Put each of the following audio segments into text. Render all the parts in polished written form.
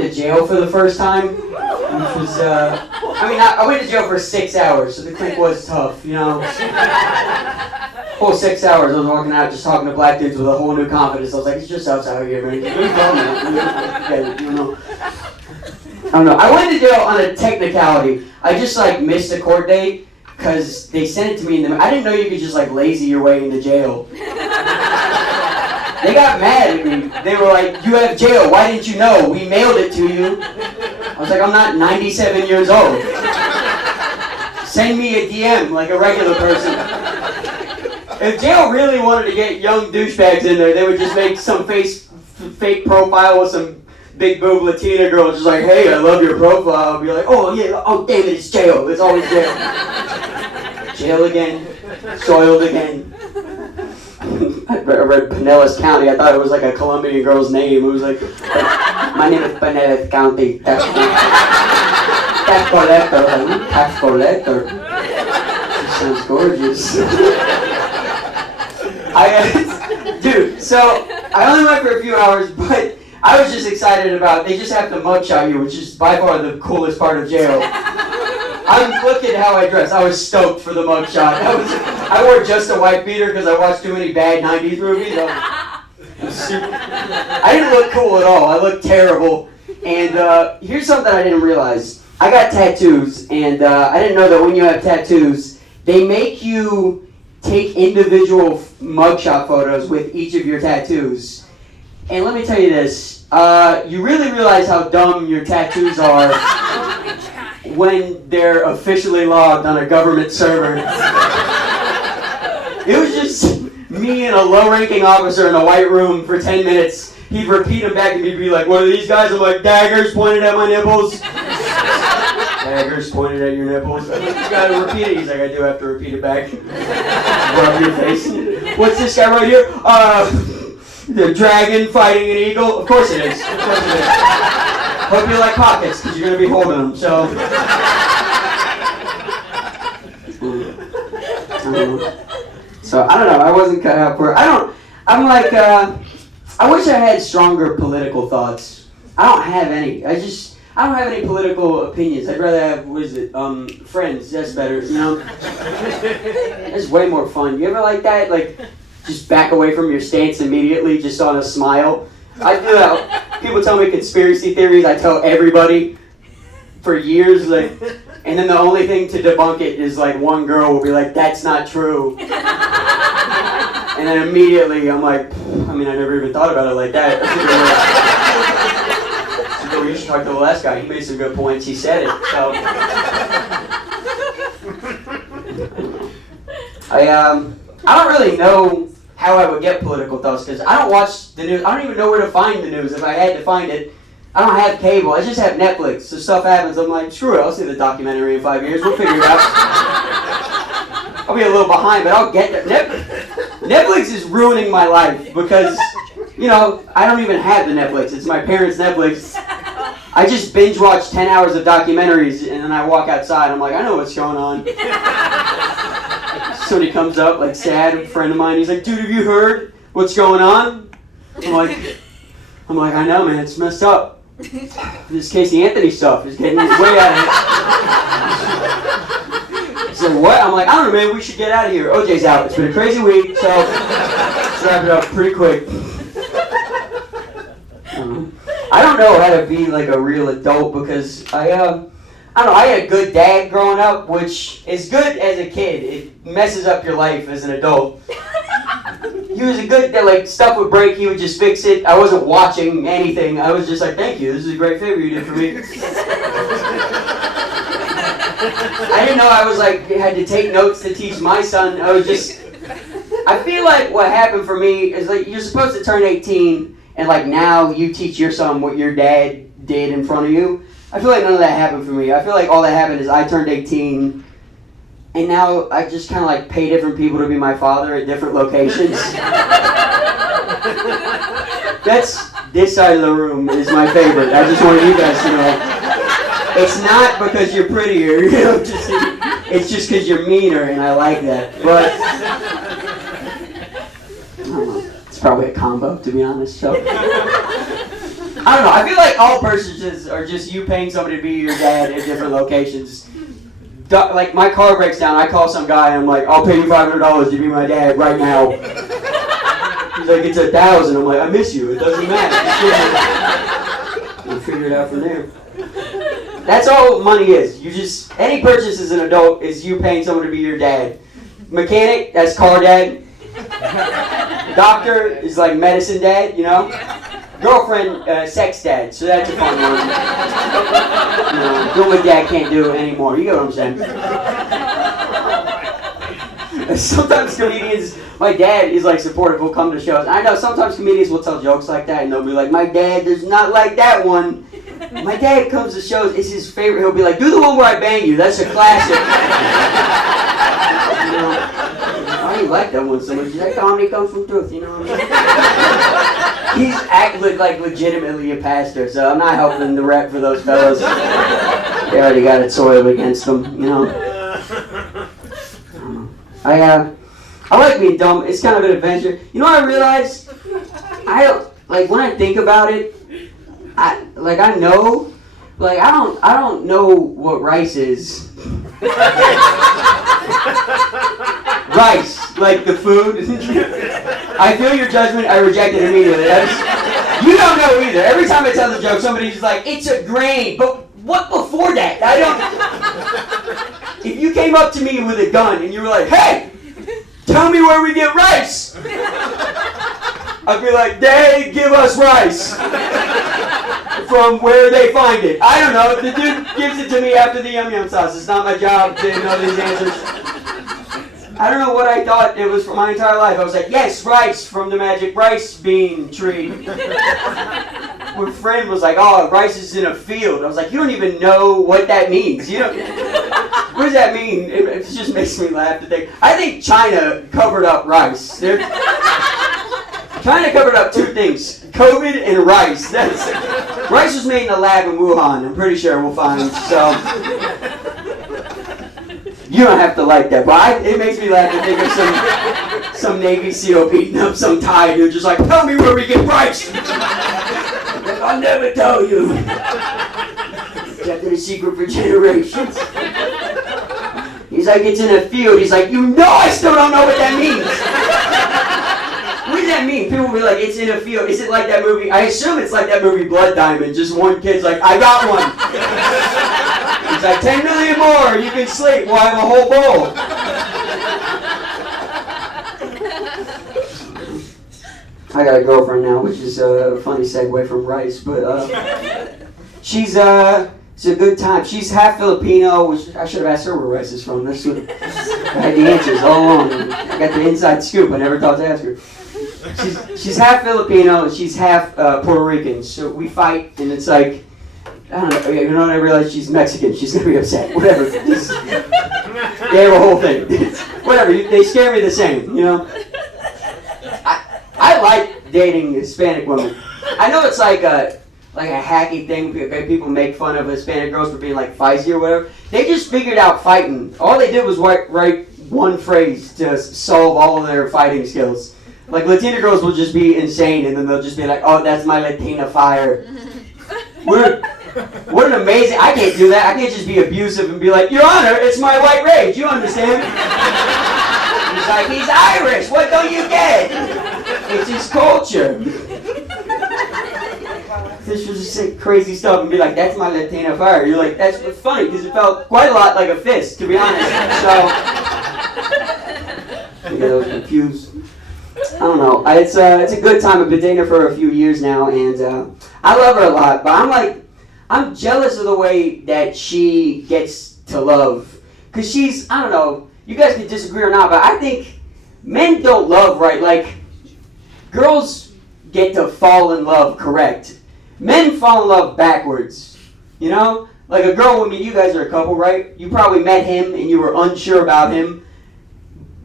went to jail for the first time, which was, I went to jail for 6 hours, so the clink was tough, you know. Whole 6 hours, I was walking out just talking to black dudes with a whole new confidence. I was like, it's just us out here, man. I don't know. I went to jail on a technicality. I just missed a court date because they sent it to me I didn't know you could just lazy your way into jail. They got mad at me. They were like, you have jail. Why didn't you know? We mailed it to you. I was like, I'm not 97 years old. Send me a DM like a regular person. If jail really wanted to get young douchebags in there, they would just make some fake profile with some big boob Latina girl just like, hey, I love your profile. I'd be like, oh yeah, oh damn it, it's jail. It's always jail. Jail again. Soiled again. I read Pinellas County. I thought it was like a Colombian girl's name. It was like my name is Pinellas County. Tax collector. Tax collector. She sounds gorgeous. Dude, so I only went for a few hours, but I was just excited about, they just have to mugshot you, which is by far the coolest part of jail. Look at how I dressed. I was stoked for the mugshot. I wore just a white beater because I watched too many bad 90s movies. I didn't look cool at all. I looked terrible. And here's something I didn't realize. I got tattoos, and I didn't know that when you have tattoos, they make you take individual mugshot photos with each of your tattoos. And let me tell you this, you really realize how dumb your tattoos are when they're officially logged on a government server. It was just me and a low-ranking officer in a white room for 10 minutes. He'd repeat them back and he'd be like, what are these guys? I'm like, daggers pointed at my nipples. Daggers pointed at your nipples. I'm like, you gotta repeat it. He's like, I do have to repeat it back. Rub your face. What's this guy right here? The dragon fighting an eagle? Of course it is. Of course it is. Hope you like pockets, because you're going to be holding them, so. So, I don't know. I wasn't cut out for it. I wish I had stronger political thoughts. I don't have any. I don't have any political opinions. I'd rather have, friends. That's better, you know? That's way more fun. You ever like that? Just back away from your stance immediately, just on a smile. I do that. People tell me conspiracy theories. I tell everybody for years, and then the only thing to debunk it is one girl will be like, "That's not true," and then immediately I'm like, I never even thought about it like that. So you should talk to the last guy. He made some good points. He said it. So I don't really know how I would get political thoughts because I don't watch the news. I don't even know where to find the news if I had to find it. I don't have cable. I just have Netflix. So stuff happens. I'm like, screw it. I'll see the documentary in 5 years. We'll figure it out. I'll be a little behind, but I'll get there. Netflix is ruining my life because, I don't even have the Netflix. It's my parents' Netflix. I just binge watch 10 hours of documentaries and then I walk outside. I'm like, I know what's going on. Somebody comes up, sad, a friend of mine. He's like, dude, have you heard what's going on? I'm like, I know, man. It's messed up. This Casey Anthony stuff is getting way out of it. He's like, what? I'm like, I don't know, man. We should get out of here. OJ's out. It's been a crazy week, so let's wrap it up pretty quick. I don't know how to be a real adult because I don't know, I had a good dad growing up, which is good as a kid. It messes up your life as an adult. He was a good dad, stuff would break, he would just fix it. I wasn't watching anything. I was just like, thank you, this is a great favor you did for me. I didn't know I was had to take notes to teach my son. I feel like what happened for me is you're supposed to turn 18 and now you teach your son what your dad did in front of you. I feel like none of that happened for me. I feel like all that happened is I turned 18 and now I just kind of pay different people to be my father at different locations. That's this side of the room is my favorite. I just want you guys to know. It's not because you're prettier, it's just because you're meaner and I like that. But I don't know. It's probably a combo, to be honest. So I don't know. I feel like all purchases are just you paying somebody to be your dad at different locations. Like my car breaks down, I call some guy and I'm like, I'll pay you $500 to be my dad right now. He's like, it's $1,000. I'm like, I miss you. It doesn't matter. We'll figure it out from there. That's all money is. You just any purchase as an adult is you paying someone to be your dad. Mechanic, that's car dad. Doctor is like medicine dad, you know. Girlfriend, sex dad. So that's a fun one. You know, do what dad can't do anymore. You get what I'm saying? Sometimes comedians, my dad is like supportive. Will come to shows. I know sometimes comedians will tell jokes like that, and they'll be like, "My dad does not like that one." My dad comes to shows. It's his favorite. He'll be like, "Do the one where I bang you. That's a classic." You know, I don't like that one so much. That comedy comes from truth. You know what I mean? He's like legitimately a pastor, so I'm not helping the rep for those fellas. They already got it soiled against them. You know. I like being dumb. It's kind of an adventure. You know what I realized? When I think about it, I don't know what rice is. Rice, like the food. I feel your judgment. I reject it immediately. You don't know either. Every time I tell the joke, somebody's like, "It's a grain," but what before that? I don't. If you came up to me with a gun and you were like, "Hey, tell me where we get rice," I'd be like, "They give us rice from where they find it." I don't know. The dude gives it to me after the yum yum sauce. It's not my job to know these answers. I don't know what I thought it was for my entire life. I was like, yes, rice from the magic rice bean tree. My friend was like, oh, rice is in a field. I was like, you don't even know what that means. What does that mean? It just makes me laugh to think. I think China covered up rice. China covered up two things, COVID and rice. Rice was made in a lab in Wuhan, I'm pretty sure we'll find. So you don't have to like that, but it makes me laugh to think of some Navy SEAL beating up some Thai dude, just like, tell me where we get rice. I'll never tell you. Kept it a secret for generations. He's like, it's in a field. He's like, you know I still don't know what that means. What does that mean? People will be like, it's in a field. Is it like that movie? I assume it's like that movie Blood Diamond. Just one kid's like, I got one. He's like, 10 million more. You can sleep. We'll have a whole bowl. I got a girlfriend now, which is a funny segue from rice, but she's it's a good time. She's half Filipino, which I should have asked her where rice is from. I had the answers all along. I got the inside scoop. I never thought to ask her. She's half Filipino and she's half Puerto Rican. So we fight, and it's like, I don't know. You know what I realized? She's Mexican. She's gonna be upset. Whatever. They have a whole thing. Whatever. They scare me the same. You know. I like dating Hispanic women. I know it's like a hacky thing. People make fun of Hispanic girls for being like feisty or whatever. They just figured out fighting. All they did was write one phrase to solve all of their fighting skills. Like Latina girls will just be insane, and then they'll just be like, "Oh, that's my Latina fire." What an amazing! I can't do that. I can't just be abusive and be like, "Your Honor, it's my white rage." You understand? He's like, he's Irish. What don't you get? It's his culture. This was just say crazy stuff and be like, that's my Latina fire. You're like, that's funny because it felt quite a lot like a fist, to be honest. So, I was confused. I don't know. It's a good time. I've been dating her for a few years now, and I love her a lot. But I'm jealous of the way that she gets to love. Because I don't know, you guys can disagree or not, but I think men don't love right. Like, girls get to fall in love correct. Men fall in love backwards. You know? Like a girl would meet, you guys are a couple, right? You probably met him and you were unsure about him.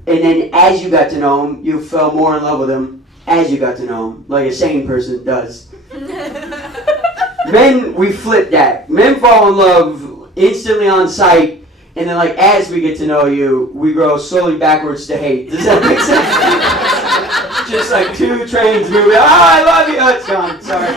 And then as you got to know him, you fell more in love with him as you got to know him. Like a sane person does. Men, we flip that. Men fall in love instantly on sight. And then like as we get to know you, we grow slowly backwards to hate. Does that make sense? Just like two trains moving. Oh, I love you. Oh, it's gone. Sorry.